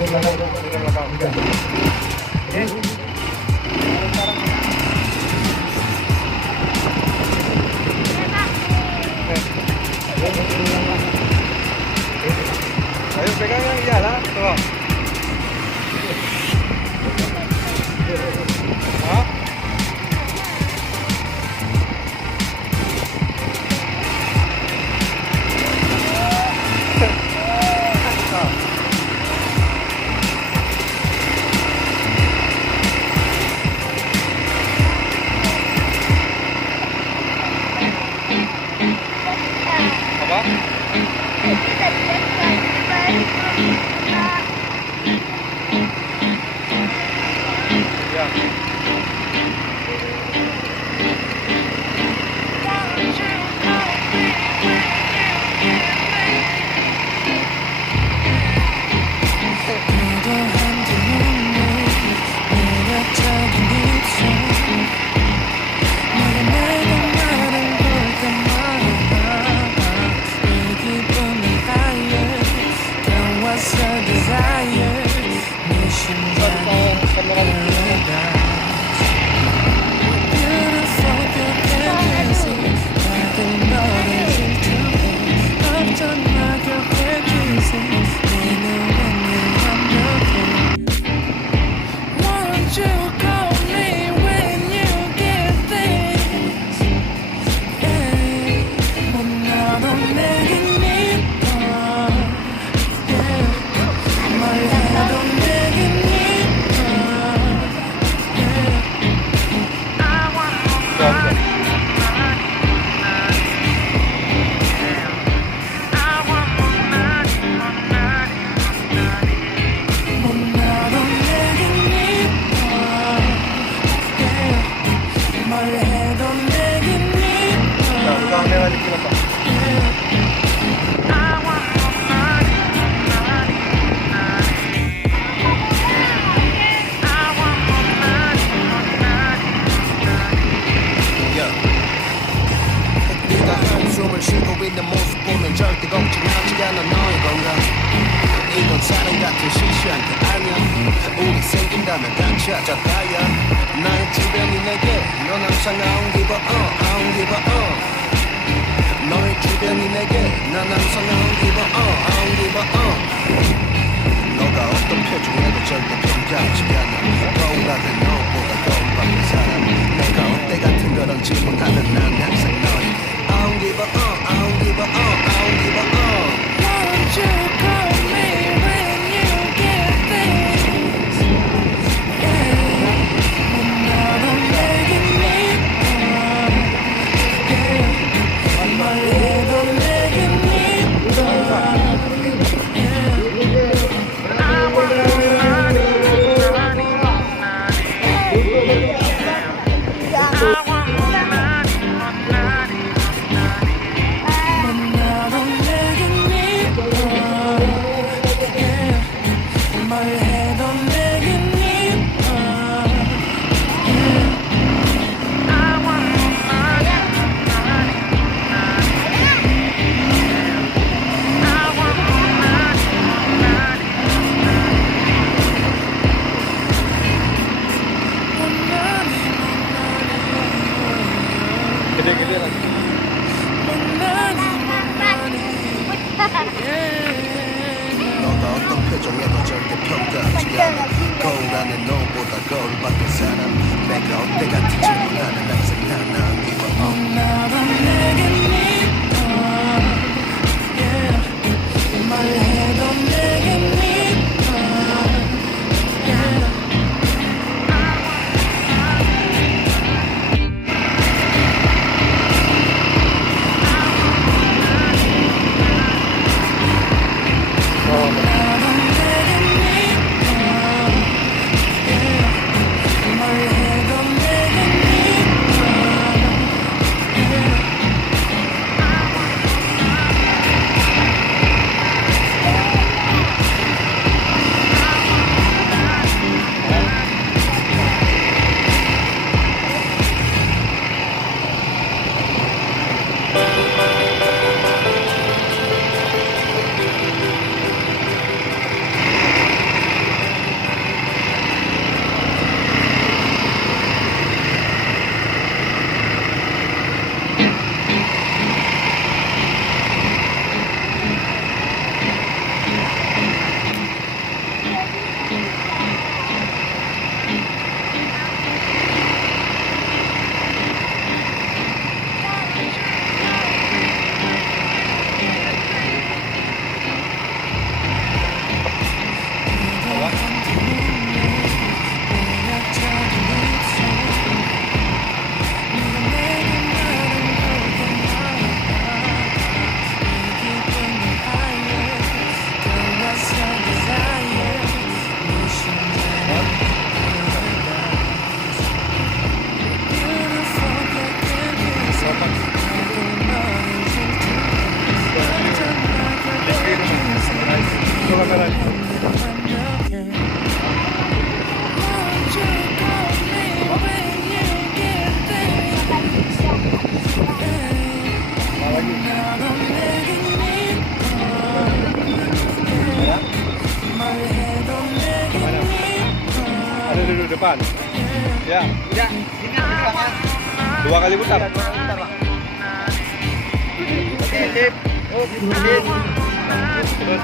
Ayo pegang yang iyalah, tuh. Hah? Apa? 숨을 쉬고 있는 모습 보면 절대 걱정하지 않아 너의 건강 이건 사랑 같은 시시한 게 아니야 우리 생긴다면 다 찾아가야 나의 주변이 내게 넌 항상 I don't give a I don't give a 너의 주변이 내게 난 항상 I don't give a I don't give a 너가 어떤 표정에도 절대 평가하지 않아 거울 같은 너보다 거울 밖의 사람 내가 어때 같은 그런 질문하는 난 항상 너에게 I don't give a I don't give a I don't give a Won't you call me when you get things Yeah 나도 내게 믿어 Yeah 말해도 내게 믿어 Yeah I want Bawah. Itu kameranya. Apa lagi? Ya? Mana? Ada di depan. Ya. Udah, sini ambil bang ya. 2 kali putar. Iya, 2 kali putar bang. Oke, sip. Sip. Terus.